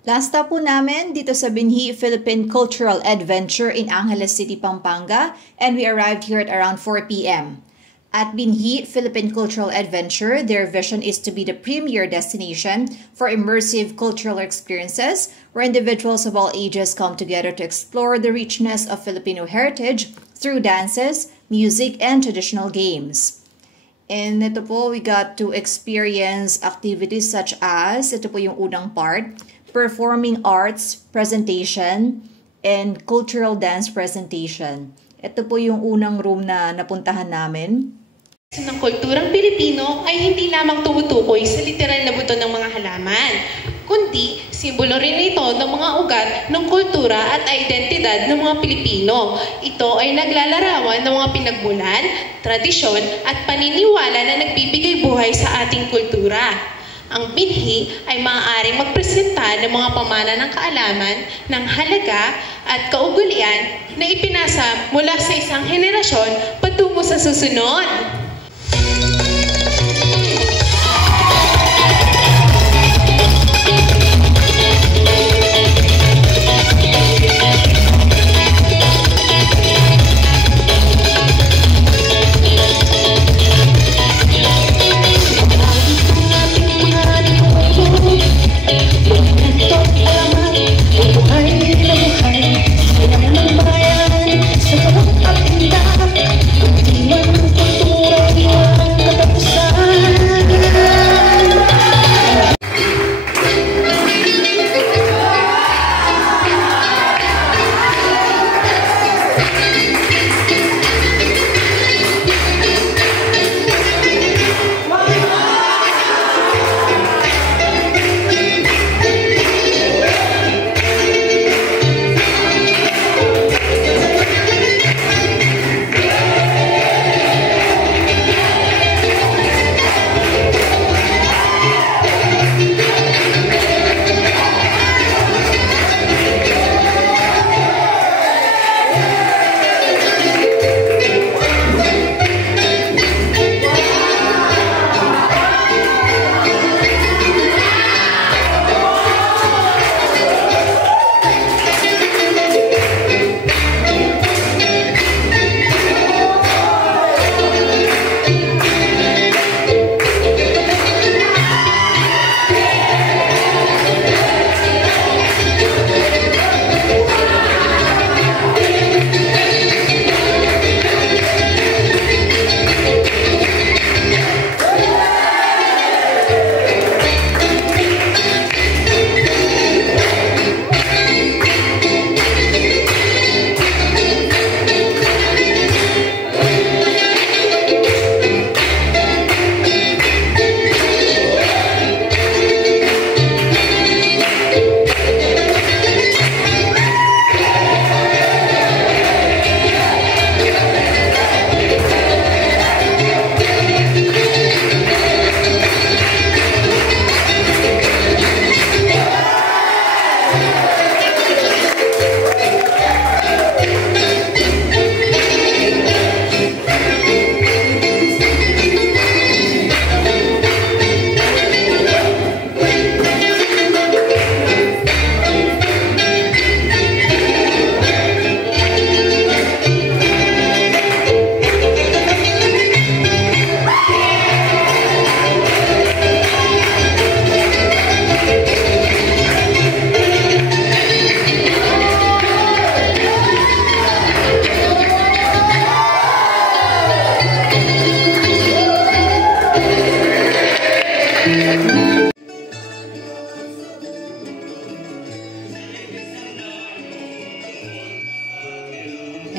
Last stop po namin dito sa Binhi Philippine Cultural Adventure in Angeles City, Pampanga, and we arrived here at around 4 p.m. At Binhi Philippine Cultural Adventure, their vision is to be the premier destination for immersive cultural experiences where individuals of all ages come together to explore the richness of Filipino heritage through dances, music, and traditional games. And ito po, we got to experience activities such as, ito po yung unang part, performing arts presentation and cultural dance presentation. Ito po yung unang room na napuntahan namin. Ng kulturang Pilipino ay hindi lamang tumutukoy sa literal na buto ng mga halaman, kundi simbolo rin ito ng mga ugat ng kultura at identidad ng mga Pilipino. Ito ay naglalarawan ng mga pinagmulan, tradisyon at paniniwala na nagbibigay buhay sa ating kultura. Ang binhi ay maaaring magpresenta ng mga pamana ng kaalaman, ng halaga at kaugalian na ipinasa mula sa isang henerasyon patungo sa susunod.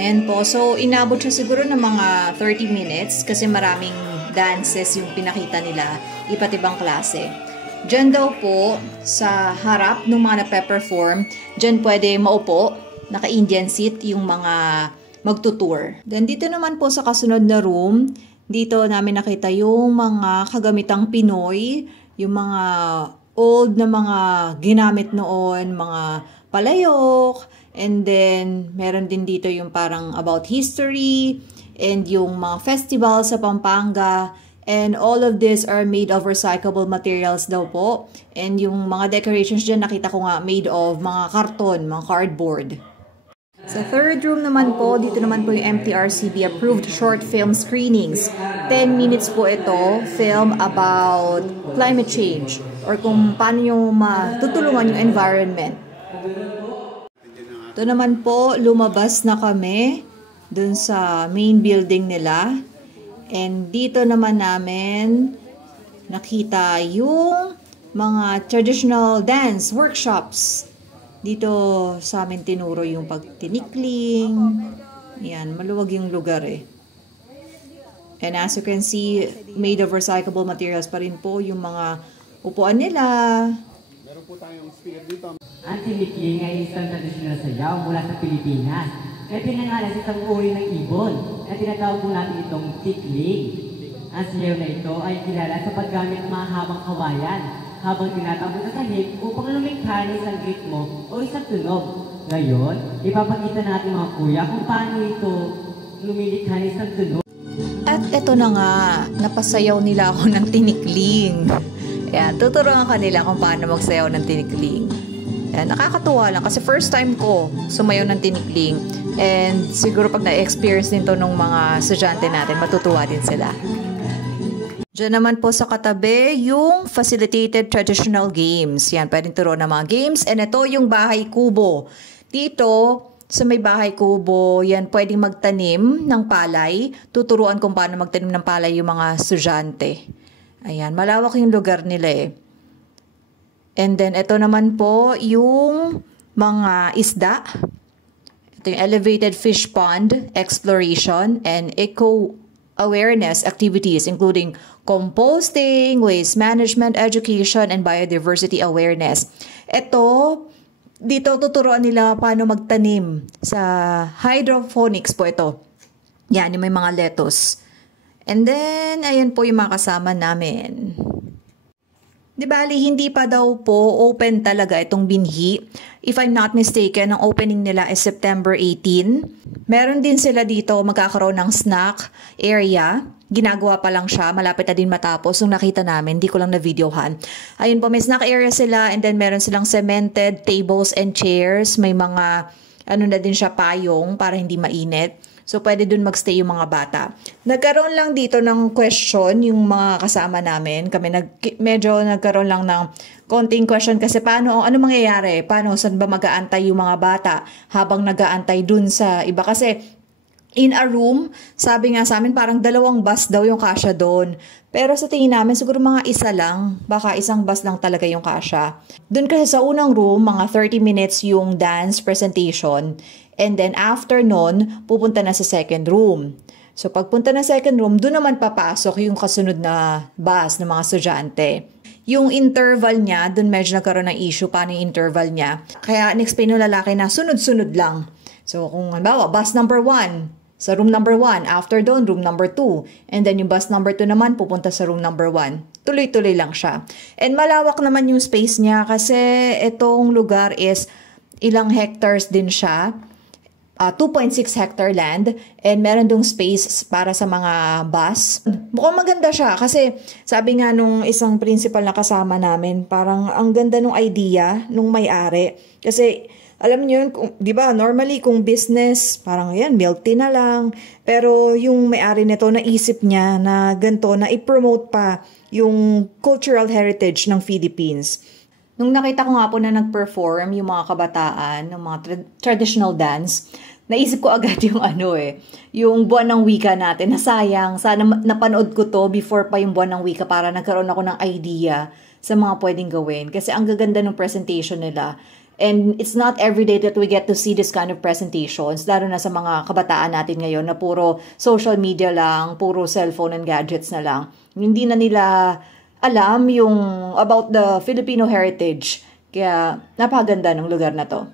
Ayan po, so inabot siya siguro ng mga 30 minutes kasi maraming dances yung pinakita nila, iba't ibang klase. Diyan daw po, sa harap ng mga nape-perform, diyan pwede maupo, naka-Indian seat yung mga magtutour. Then dito naman po sa kasunod na room, dito namin nakita yung mga kagamitang Pinoy, yung mga old na mga ginamit noon, mga palayok, and then meron din dito yung parang about history, and yung mga festival sa Pampanga, And all of these are made of recyclable materials daw po. And yung mga decorations dyan, nakita ko nga, made of mga karton, mga cardboard. Sa third room naman po, dito naman po yung MTRCB approved short film screenings. 10 minutes po ito, film about climate change or kung paano yung matutulungan yung environment. Ito naman po, lumabas na kami dun sa main building nila. And dito naman namin nakita yung mga traditional dance workshops. Dito sa amin tinuro yung pagtinikling. Yan, maluwag yung lugar eh. And as you can see, made of recyclable materials pa rin po yung mga upuan nila. Meron po tayong speaker dito. Ang tinikling ay isang tradisyonal sayaw mula sa Pilipinas. Kaya pinangalan sa isang uri ng ibon na tinatawag po natin itong tikling. Ang sayaw na ito ay kilala sa paggamit ng mahabang kawayan habang tinatakbo sa sahig upang lumikha ng isang ritmo o isang tunog. Ngayon, ipapakita natin mga kuya kung paano ito lumilikha ng isang tunog. At eto na nga, napasayaw nila ako ng tinikling. Ayan, tuturuan ka nila kung paano magsayaw ng tinikling. Ayan, nakakatuwa lang kasi first time ko sumayaw ng tinikling. And siguro pag na-experience din to ng mga estudyante natin, matutuwa din sila. Diyan naman po sa katabi, yung facilitated traditional games. Yan, pwedeng turuan ng mga games. And ito yung bahay kubo. Dito, sa may bahay kubo, yan, pwedeng magtanim ng palay. Tuturuan kung paano magtanim ng palay yung mga estudyante. Ayan, malawak yung lugar nila eh. And then, ito naman po yung mga isda. Ito yung elevated fish pond exploration and eco-awareness activities including composting, waste management, education, and biodiversity awareness. Ito, dito tuturuan nila paano magtanim sa hydroponics po ito. Yan, yung may mga lettuce. And then, ayan po yung mga kasama namin. Di bali, hindi pa daw po open talaga itong binhi. If I'm not mistaken, ang opening nila is September 18. Meron din sila dito magkakaroon ng snack area. Ginagawa pa lang siya, malapit na din matapos. Nung nakita namin, hindi ko lang na-videohan. Ayun po, may snack area sila and then meron silang cemented tables and chairs. May mga, ano na din siya, payong para hindi mainit. So, pwede dun magstay yung mga bata. Nagkaroon lang dito ng question yung mga kasama namin. Kami medyo nagkaroon lang ng konting question kasi ano mangyayari? Paano, saan ba mag-aantay yung mga bata habang nag-aantay dun sa iba? Kasi in a room, sabi nga sa amin parang 2 bus daw yung kasya doon. Pero sa tingin namin siguro mga isa lang, baka isang bus lang talaga yung kasya. Doon kasi sa unang room, mga 30 minutes yung dance presentation. And then after nun, pupunta na sa second room. So pagpunta na second room, doon naman papasok yung kasunod na bus ng mga estudyante. Yung interval niya, doon medyo nagkaroon ng issue paano yung interval niya. Kaya in-explain ng lalaki na sunod-sunod lang. So kung halimbawa, bus number 1, sa room number 1, after doon, room number 2. And then yung bus number 2 naman, pupunta sa room number 1. Tuloy-tuloy lang siya. And malawak naman yung space niya kasi itong lugar is ilang hectares din siya. 2.6 hectare land and meron dong space para sa mga bus. Mukhang maganda siya kasi sabi nga nung isang principal na kasama namin, parang ang ganda nung idea nung may-ari. Kasi alam niyo yun, di ba, normally kung business, parang yan, milk tea na lang. Pero yung may-ari nito, naisip niya na ganito, na i-promote pa yung cultural heritage ng Philippines. Nung nakita ko nga po na nag-perform yung mga kabataan, ng mga traditional dance, naisip ko agad yung yung buwan ng wika natin. Nasayang, sana napanood ko to before pa yung buwan ng wika para nagkaroon ako ng idea sa mga pwedeng gawin. Kasi ang gaganda ng presentation nila. And it's not every day that we get to see this kind of presentations, lalo na sa mga kabataan natin ngayon na puro social media lang, puro cellphone and gadgets na lang. Hindi na nila alam yung about the Filipino heritage. Kaya napakaganda ng lugar na to.